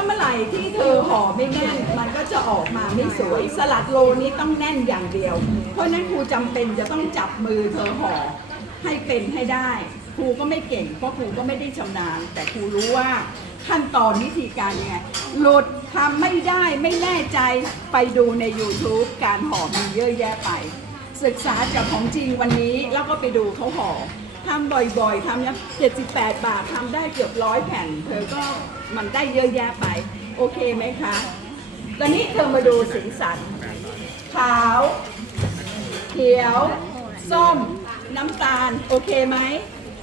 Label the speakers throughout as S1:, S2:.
S1: าเมื่อไหร่ที่เธอห่อไม่แน่น มันก็จะออกมาไม่สวย สลัดโลนี้ต้องแน่นอย่างเดียว เพราะฉะนั้นครูจำเป็นจะต้องจับมือเธอห่อให้เป็นให้ได้ครูก็ไม่เก่งเพราะครูก็ไม่ได้ชำนาญ แต่ครูรู้ว่าขั้นตอนวิธีการยังไงหลุดทำไม่ได้ไม่แน่ใจไปดูใน YouTube การห่อมีเยอะแยะไป ศึกษาจากของจริงวันนี้แล้วก็ไปดูเขาห่อ ทำบ่อยๆทำยัง78บาททำได้เกือบร้อยแผ่น เธอก็มันได้เยอะแยะไป โอเคไหมคะ ตอนนี้เธอมาดูสีสัน ขาว เขียว ส้ม น้ำตาล โอเคไหม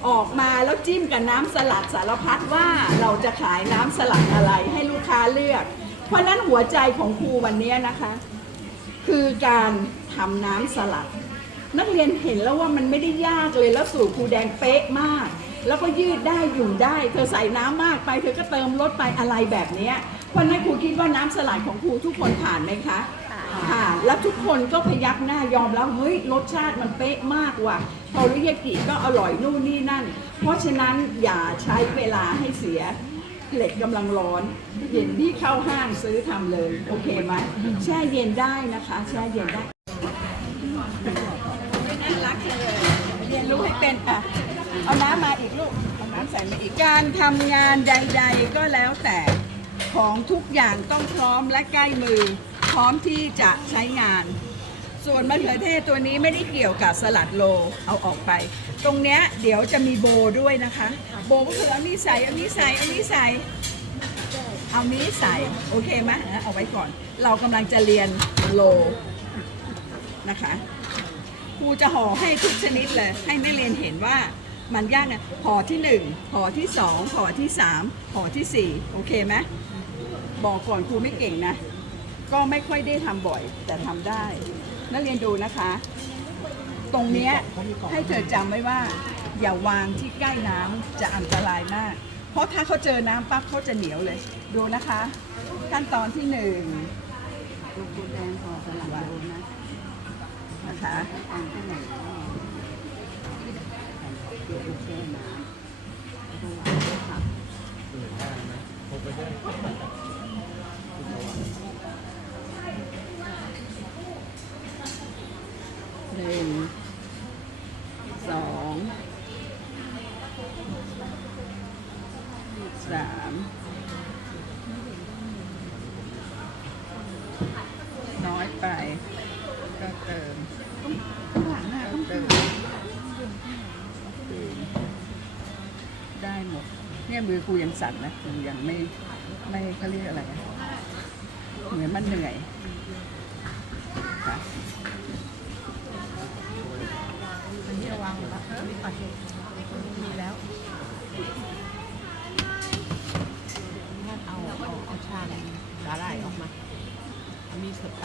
S1: ออกมาแล้วจิ้มกับน้ำสลัดสารพัดว่าเราจะขายน้ำสลัดอะไรให้ลูกค้าเลือก เพราะฉะนั้นหัวใจของครูวันนี้นะคะ คือการทำน้ำสลัด นักเรียนเห็นแล้วว่ามันไม่ได้ยากเลยแล้วสูตรครูแดงเป๊ะมาก แล้วก็ยืดได้อยู่ได้ เธอใส่น้ำมากไป เธอก็เติมลดไปอะไรแบบเนี้ยเพราะฉะนั้นครูคิดว่าน้ำสลัดของครูทุกคนผ่านไหมคะผ่านแล้วทุกคนก็พยักหน้ายอมแล้วเฮ้ยรสชาติมันเป๊ะมากว่ะพอริยากิก็อร่อยนู่นนี่นั่น เพราะฉะนั้นอย่าใช้เวลาให้เสียเหล็กกำลังร้อน เย็นที่เข้าห้างซื้อทำเลย โอเคไหมแช่เย็นได้นะคะ แช่เย็นได้ น่ารักจังเลยเรียนรู้ให้ เป็นอะเอาน้ำมาอีกลูกเอาน้ำใส่มาอีกการทำงานใด ๆ ก็แล้วแต่ของทุกอย่างต้องพร้อมและใกล้มือ พร้อมที่จะใช้งาน ส่วนมะเขือเทศตัวนี้ไม่ได้เกี่ยวกับสลัดโลเอาออกไป ตรงเนี้ยเดี๋ยวจะมีโบด้วยนะคะ โบก็คือเอานี้ใส่เอานี้ใส่เอานี้ใส่เอานี้ใส่โอเคไหมเออเอาไว้ก่อน เรากำลังจะเรียนโลนะคะ ครูจะห่อให้ทุกชนิดเลย ให้นักเรียนเห็นว่ามันยากนะห่อที่หนึ่งห่อที่สองห่อที่สามห่อที่สี่โอเคไหมบอกก่อนครูไม่เก่งนะ ก็ไม่ค่อยได้ทำบ่อย แต่ทำได้ นักเรียนดูนะคะ ตรงเนี้ยให้เธอจำไว้ว่า อย่าวางที่ใกล้น้ำจะอันตรายมาก เพราะถ้าเขาเจอน้ำปั๊บเขาจะเหนียวเลย ดูนะคะ ขั้นตอนที่หนึ่ง ลูกแดงห่อสลัดโลนนะ หนึ่ง สอง สาม น้อยไป ก็เติม ข้างหลังหน้าต้องเติมได้หมด เนี่ยมือครูยังสั่นนะครูยังไม่ไม่เขาเรียกอะไรอะเหมือนมันเหนื่อยค่ะ
S2: อันนี้ระวังแล้วมีปัดเห็ดมีแล้วเอาเอาเอาชามสาหร่ายออกมาเอามีสดไป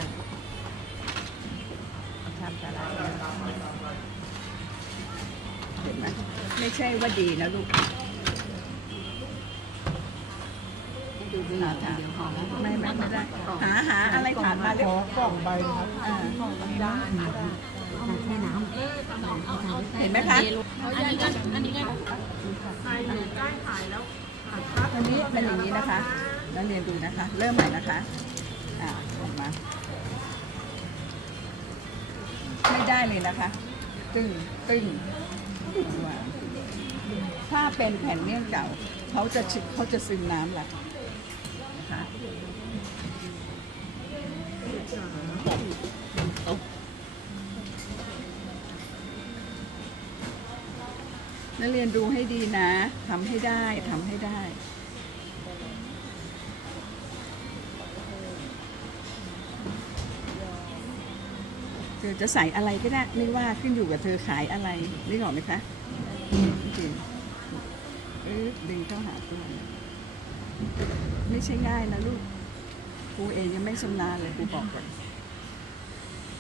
S2: เอาชามสาหร่ายออกมา
S1: เห็นไหมไม่ใช่ว่าดีนะลูก
S2: ดูดี
S1: หาทางไม่ไม่ไม่ได้หาหาอะไรผ่านมาเร็ว
S3: กล่องใบนะครับ
S1: อ่า
S2: ได้
S4: แช่น้
S1: เห็นไหมคะ
S2: อันนี้ก็อันนี้ก็
S1: อันนี้เป็นอย่างนี้นะคะนักเรียนดูนะคะ เริ่มใหม่นะคะ อ่าออกมา ไม่ได้เลยนะคะตึงตึงวางถ้าเป็นแผ่นเมี่ยงเก่าเขาจะชึเขาจะซึมน้ำละนะคะนักเรียนดูให้ดีนะทำให้ได้ทำให้ได้ เธอจะใส่อะไรก็ได้ไม่ว่าขึ้นอยู่กับเธอขายอะไรนึกออกไหมคะจริงเออดึงเข้าหาตัวไม่ใช่ง่ายนะลูกครูเองยังไม่ชำนาญเลยครูบอกก่อน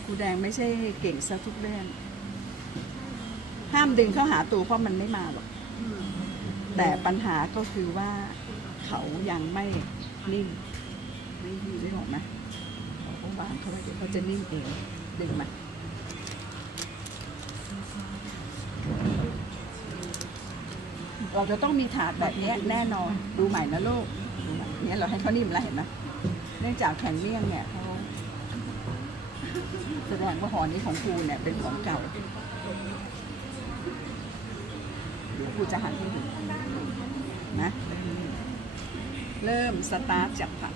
S1: ครูแดงไม่ใช่เก่งซะทุกเรื่องห้ามดึงเข้าหาตัวเพราะมันไม่มาหรอกแต่ปัญหาก็คือว่าเขายังไม่นิ่งไม่นิ่งได้หรอกไหมเขาวางเขาไว้เดี๋ยวเขาจะนิ่งเอง ดึงมาเราจะต้องมีถาดแบบนี้แน่นอน ดูใหม่นะลูกเนี่ยเราให้เขานิ่มแล้วเห็นไหมเนื่องจากแผ่นเมี่ยงเนี่ยเขาแสดงว่าหอนี้ของครูเนี่ยเป็นของเก่าเดี๋ยวครูจะหันให้ดูนะ เริ่มสตาร์ทจากผัก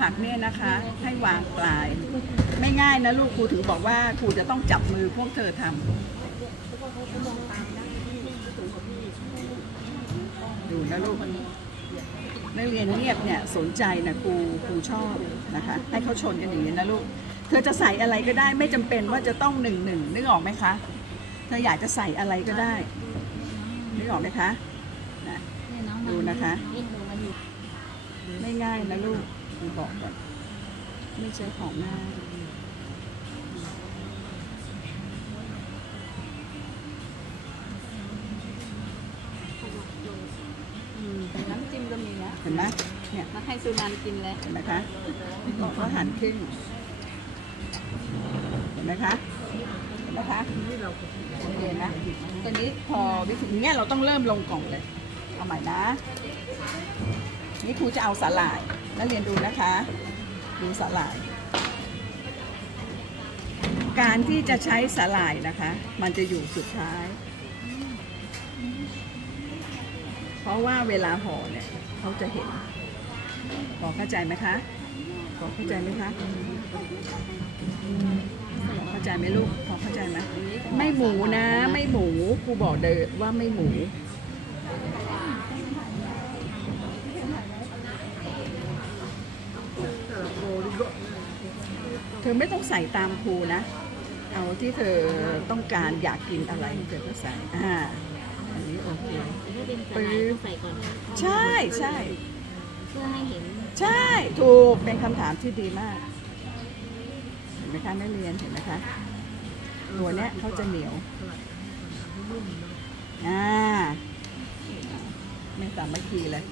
S1: ผักเนี่ยนะคะ ให้วางปลาย ไม่ง่ายนะลูกครูถึงบอกว่าครูจะต้องจับมือพวกเธอทำดูนะลูกนักเรียนเงียบเนี่ยสนใจนะครูครูชอบนะคะ ให้เขาชนกันอย่างนี้นะลูก เธอจะใส่อะไรก็ได้ไม่จำเป็นว่าจะต้องหนึ่งหนึ่งนึกออกไหมคะ เธออยากจะใส่อะไรก็ได้นึกออกไหมคะดูนะคะ ไม่ง่ายนะลูก บอกก่อนไม่ใช่ของง่ายอืม
S3: น้ำจิ้มก็มีนะ
S1: เห็นไหมเนี่ย
S3: มาให้สุนันกินเลย
S1: เห็นไหมคะบอกว่าหั่นครึ่งเห็นไหมคะเห็นไหมคะโอเคนะตอนนี้พอวิธีเนี้ยเราต้องเริ่มลงกล่องเลย เอาใหม่นะ นี่ครูจะเอาสาหร่าย นักเรียนดูนะคะ ดูสาหร่าย การที่จะใช้สาหร่ายนะคะ มันจะอยู่สุดท้าย เพราะว่าเวลาห่อเนี่ยเขาจะเห็นพอเข้าใจไหมคะพอเข้าใจไหมคะเข้าใจไหมลูกพอเข้าใจไหมไม่หมูนะ ไม่หมูครูบอกเลยว่าไม่หมู เธอไม่ต้องใส่ตามครูนะ เอาที่เธอต้องการอยากกินอะไรเธอก็ใส่อ่าอันนี้โอเค
S3: ถ้าเป็นสาหร่ายต้องใส่ก่อน
S1: ใช่ใช่
S3: เพื่อให้เห็น
S1: ใช่ถูกเป็นคำถามที่ดีมาก เห็นไหมคะนักเรียนเห็นไหมคะตัวเนี้ยเขาจะเหนียวอ่าไม่สามัคคีเลย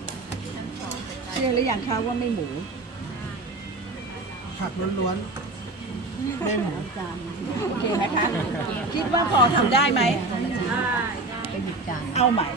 S1: เชื่อหรือยังคะว่าไม่หมู
S4: ผักล้วนๆไม่หมู
S1: จานโอเคไหมคะ คิดว่าพอทำได้ไหม
S2: ไปหยิบจาน
S1: เอาใหม่